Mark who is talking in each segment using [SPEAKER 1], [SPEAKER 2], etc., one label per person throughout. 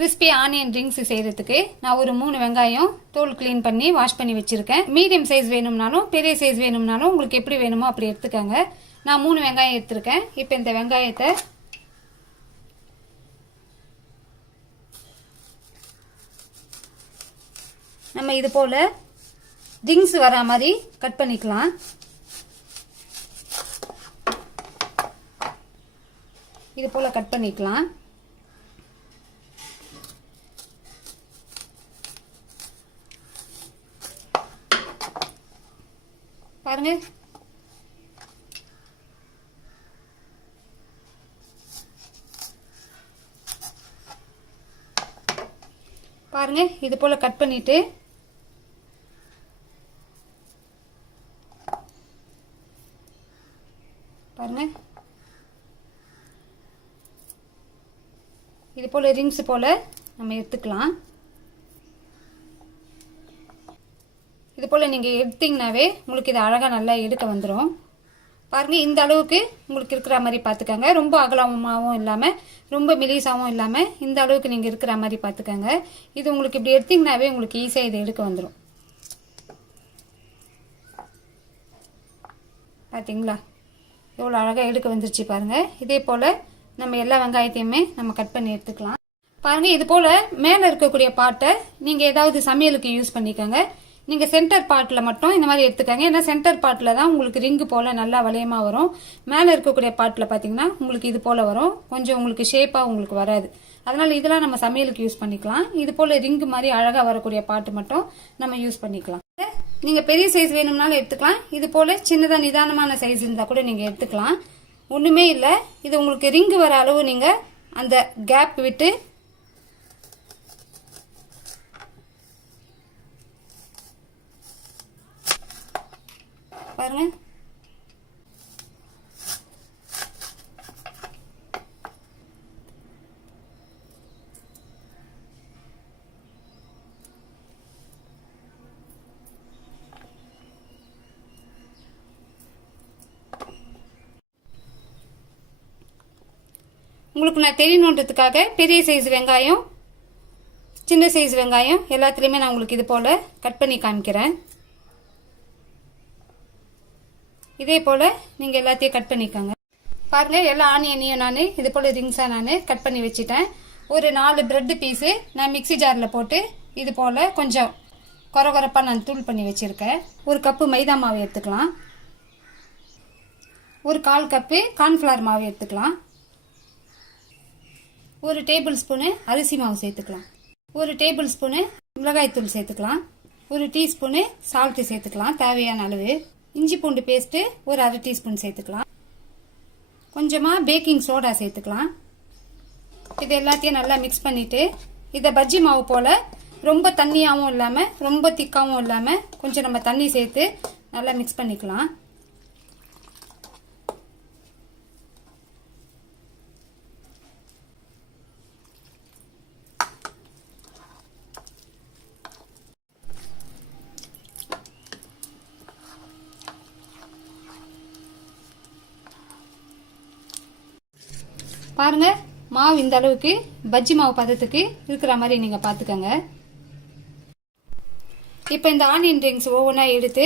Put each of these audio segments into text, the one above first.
[SPEAKER 1] Crispy onion rings செய்யறதுக்கு நான் ஒரு மூணு வெங்காயம் தோல் க்ளீன் பண்ணி வாஷ் பண்ணி வச்சிருக்கேன். மீடியம் சைஸ் வேணும்னாலும் பெரிய சைஸ் வேணும்னாலும் உங்களுக்கு எப்படி வேணுமோ அப்படி எடுத்துக்கோங்க. நான் மூணு வெங்காயம் எடுத்திருக்கேன். இப்போ இந்த வெங்காயத்தை நம்ம இது போல ரிங்ஸ் வரா மாதிரி கட் பண்ணிக்கலாம். இது போல கட் பண்ணிக்கலாம். பாருங்க. பாருங்க இது போல கட் பண்ணிட்டு. பாருங்க. இது போல ரிங்ஸ் போல நம்ம எடுத்துக்கலாம். இது போல் நீங்கள் எடுத்தீங்கனாவே உங்களுக்கு இது அழகாக நல்லா எடுக்க வந்துடும் பாருங்கள் இந்த அளவுக்கு உங்களுக்கு இருக்கிற மாதிரி பார்த்துக்கோங்க ரொம்ப அகலமாகவும் இல்லாமல் ரொம்ப மெலிசாகவும் இல்லாமல் இந்த அளவுக்கு நீங்கள் இருக்கிற மாதிரி பார்த்துக்கோங்க இது உங்களுக்கு இப்படி எடுத்தீங்கனாவே உங்களுக்கு ஈஸியாக இதை எடுக்க வந்துடும் பார்த்தீங்களா எவ்வளோ அழகாக எடுக்க வந்துருச்சு பாருங்கள் இதே போல் நம்ம எல்லா வெங்காயத்தையுமே நம்ம கட் பண்ணி எடுத்துக்கலாம். பாருங்கள் இது போல் மேலே இருக்கக்கூடிய பாட்டை நீங்கள் ஏதாவது சமையலுக்கு யூஸ் பண்ணிக்கோங்க. நீங்கள் சென்டர் பார்ட்டில் மட்டும் இந்த மாதிரி எடுத்துக்கங்க. ஏன்னா சென்டர் பார்ட்டில் தான் உங்களுக்கு ரிங்கு போல் நல்லா வளையமாக வரும். மேலே இருக்கக்கூடிய பார்ட்டில் பார்த்தீங்கன்னா உங்களுக்கு இது போல் வரும். கொஞ்சம் உங்களுக்கு ஷேப்பாக உங்களுக்கு வராது. அதனால் இதெல்லாம் நம்ம சமையலுக்கு யூஸ் பண்ணிக்கலாம். இது போல் ரிங்கு மாதிரி அழகாக வரக்கூடிய பாட்டு மட்டும் நம்ம யூஸ் பண்ணிக்கலாம். நீங்கள் பெரிய சைஸ் வேணும்னாலும் எடுத்துக்கலாம். இது போல் சின்னதாக நிதானமான சைஸ் இருந்தால் கூட நீங்கள் எடுத்துக்கலாம். ஒன்றுமே இல்லை. இது உங்களுக்கு ரிங்கு வர அளவு நீங்கள் அந்த கேப் விட்டு பாருங்க. உங்களுக்கு நான் தெரியணுன்றதுக்காக பெரிய சைஸ் வெங்காயம் சின்ன சைஸ் வெங்காயம் எல்லாத்துலேயுமே நான் உங்களுக்கு இது போல் கட் பண்ணி காமிக்கிறேன். இதே போல் நீங்கள் எல்லாத்தையும் கட் பண்ணிக்கோங்க. பாருங்கள் எல்லா ஆனியனையும் நான் இது போல் ரிங்ஸாக நான் கட் பண்ணி வச்சுட்டேன். ஒரு நாலு பிரெட் பீஸு நான் மிக்சி ஜாரில் போட்டு இது போல் கொஞ்சம் குறகுறப்பாக நான் தூள் பண்ணி வச்சுருக்கேன். ஒரு கப்பு மைதா மாவு எடுத்துக்கலாம். ஒரு கால் கப்பு கார்ன்ஃப்ளவர் மாவு எடுத்துக்கலாம். ஒரு டேபிள் ஸ்பூனு அரிசி மாவு சேர்த்துக்கலாம். ஒரு டேபிள் ஸ்பூனு மிளகாய்த்தூள் சேர்த்துக்கலாம். ஒரு டீஸ்பூனு சால்ட்டு சேர்த்துக்கலாம் தேவையான அளவு. இஞ்சி பூண்டு பேஸ்ட்டு ஒரு அரை டீஸ்பூன் சேர்த்துக்கலாம். கொஞ்சமாக பேக்கிங் சோடா சேர்த்துக்கலாம். இது எல்லாத்தையும் நல்லா மிக்ஸ் பண்ணிவிட்டு இதை பஜ்ஜி மாவு போல் ரொம்ப தண்ணியாகவும் இல்லாமல் ரொம்ப திக்காகவும் இல்லாமல் கொஞ்சம் நம்ம தண்ணி சேர்த்து நல்லா மிக்ஸ் பண்ணிக்கலாம். பாருங்கள் மாவு இந்த அளவுக்கு பஜ்ஜி மாவு பதத்துக்கு இருக்கிற மாதிரி நீங்கள் பார்த்துக்கோங்க இப்போ இந்த ஆனியன் ரிங்ஸ் ஒவ்வொன்றா எடுத்து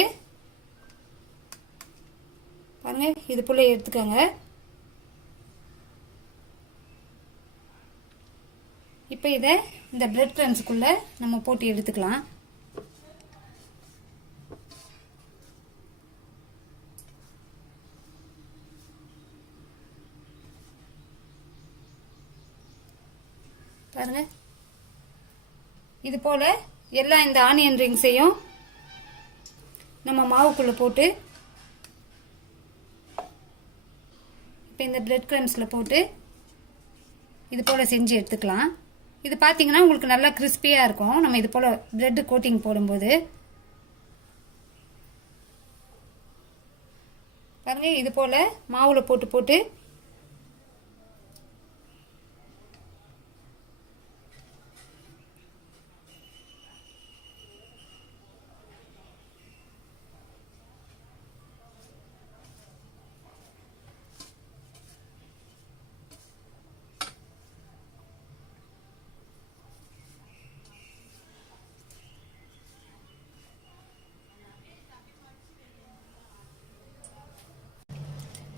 [SPEAKER 1] பாருங்கள் இது போல் எடுத்துக்கோங்க. இப்போ இதை இந்த பிரெட் க்ரம்ஸுக்குள்ளே நம்ம போட்டு எடுத்துக்கலாம். பாருங்க. இது போல எல்லா இந்த ஆனியன் ரிங்ஸையும் நம்ம மாவுக்குள்ளே போட்டு இப்போ இந்த பிரெட் கிரம்ஸில் போட்டு இது போல் செஞ்சு எடுத்துக்கலாம். இது பார்த்தீங்கன்னா உங்களுக்கு நல்லா கிறிஸ்பியாக இருக்கும். நம்ம இது போல் ப்ரெட்டு கோட்டிங் போடும்போது. பாருங்கள் இது போல் மாவில் போட்டு போட்டு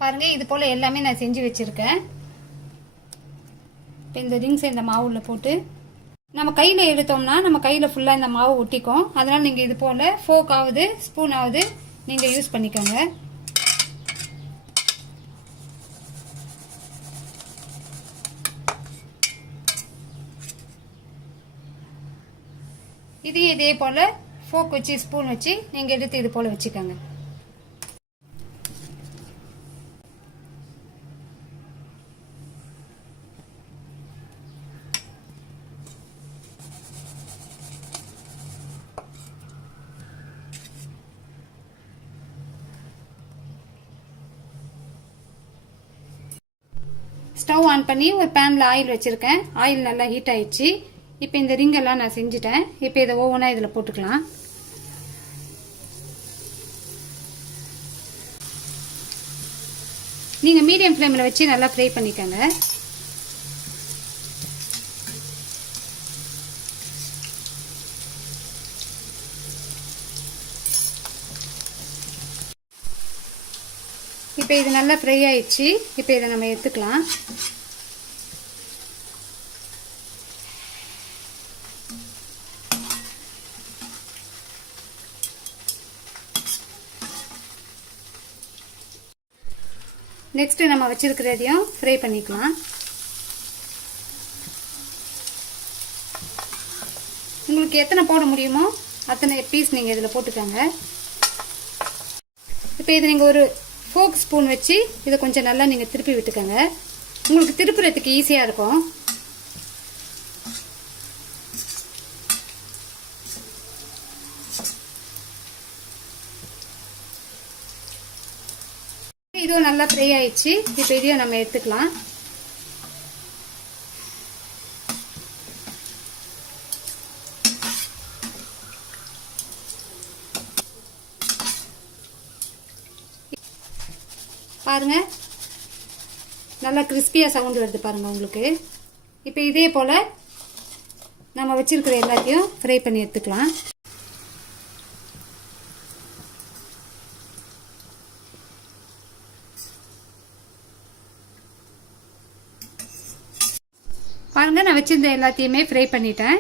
[SPEAKER 1] பாருங்க இது போல் எல்லாமே நான் செஞ்சு வச்சுருக்கேன். இப்போ இந்த ரிங்ஸ் இந்த மாவுல போட்டு நம்ம கையில் எடுத்தோம்னா நம்ம கையில் ஃபுல்லாக இந்த மாவு ஒட்டிக்கும். அதனால் நீங்கள் இது போல் ஃபோக் ஆகுது ஸ்பூன் ஆகுது நீங்கள் யூஸ் பண்ணிக்கோங்க. இதையும் இதே போல் ஃபோக் வச்சு ஸ்பூன் வச்சு நீங்கள் எடுத்து இது போல் வச்சுக்கோங்க. ஸ்டவ் ஆன் பண்ணி ஒரு பேனில் ஆயில் வச்சுருக்கேன். ஆயில் நல்லா ஹீட் ஆயிடுச்சு. இப்போ இந்த ரிங்கெல்லாம் நான் செஞ்சுட்டேன். இப்போ இதை ஒவ்வொன்றா இதில் போட்டுக்கலாம். நீங்கள் மீடியம் ஃப்ளேமில் வச்சு நல்லா ஃப்ரை பண்ணிக்கோங்க. இப்போ இது நல்லா ஃப்ரை ஆயிடுச்சு. இப்போ இதை நம்ம எடுத்துக்கலாம். நெக்ஸ்ட் நம்ம வச்சிருக்கிறதையும் ஃப்ரை பண்ணிக்கலாம். உங்களுக்கு எத்தனை போட முடியுமோ அத்தனை பீஸ் நீங்கள் இதில் போட்டுக்கோங்க. இப்போ இது நீங்கள் ஒரு ஃபோக் ஸ்பூன் வச்சு இதை கொஞ்சம் நல்லா நீங்கள் திருப்பி விட்டுக்கோங்க. உங்களுக்கு திருப்புறதுக்கு ஈஸியாக இருக்கும். இதுவும் நல்லா ஃப்ரை ஆயிடுச்சு. இப்போ இதையும் நம்ம எடுத்துக்கலாம். பாருங்க. நல்லா கிறிஸ்பியாக சவுண்டு வருது பாருங்கள் உங்களுக்கு. இப்போ இதே போல் நம்ம வச்சுருக்கிற எல்லாத்தையும் ஃப்ரை பண்ணி எடுத்துக்கலாம். பாருங்கள் நான் வச்சுருந்த எல்லாத்தையுமே ஃப்ரை பண்ணிட்டேன்.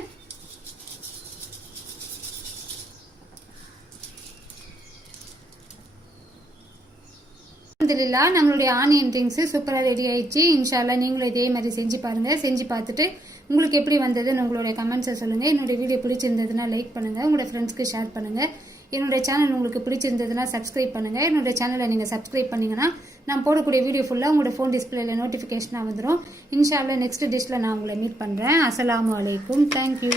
[SPEAKER 1] அல்ஹம்துலில்லா நம்மளுடைய ஆனியன் ரிங்ஸு சூப்பராக ரெடி ஆயிடுச்சு. இன்ஷால்லா நீங்களும் இதே மாதிரி செஞ்சு பாருங்கள் செஞ்சு பார்த்துட்டு உங்களுக்கு எப்படி வந்ததுன்னு உங்களுடைய கமெண்ட்ஸை சொல்லுங்கள் என்னுடைய வீடியோ பிடிச்சிருந்ததுன்னா லைக் பண்ணுங்கள் உங்களோட ஃப்ரெண்ட்ஸ்க்கு ஷேர் பண்ணுங்கள் என்னுடைய சேனல் உங்களுக்கு பிடிச்சிருந்ததுன்னா சப்ஸ்கிரைப் பண்ணுங்க. என்னுடைய சேனலை நீங்கள் சப்ஸ்கிரைப் பண்ணிங்கன்னா நான் போடக்கூடிய வீடியோ ஃபுல்லாக உங்களோட ஃபோன் டிஸ்பிளேல நோட்டிஃபிகேஷனாக வந்துடும் இன்ஷால்லா நெக்ஸ்ட் டிஷ்ல நான் உங்களை மீட் பண்ணுறேன் அஸ்ஸலாமு அலைக்கும். தேங்க்யூ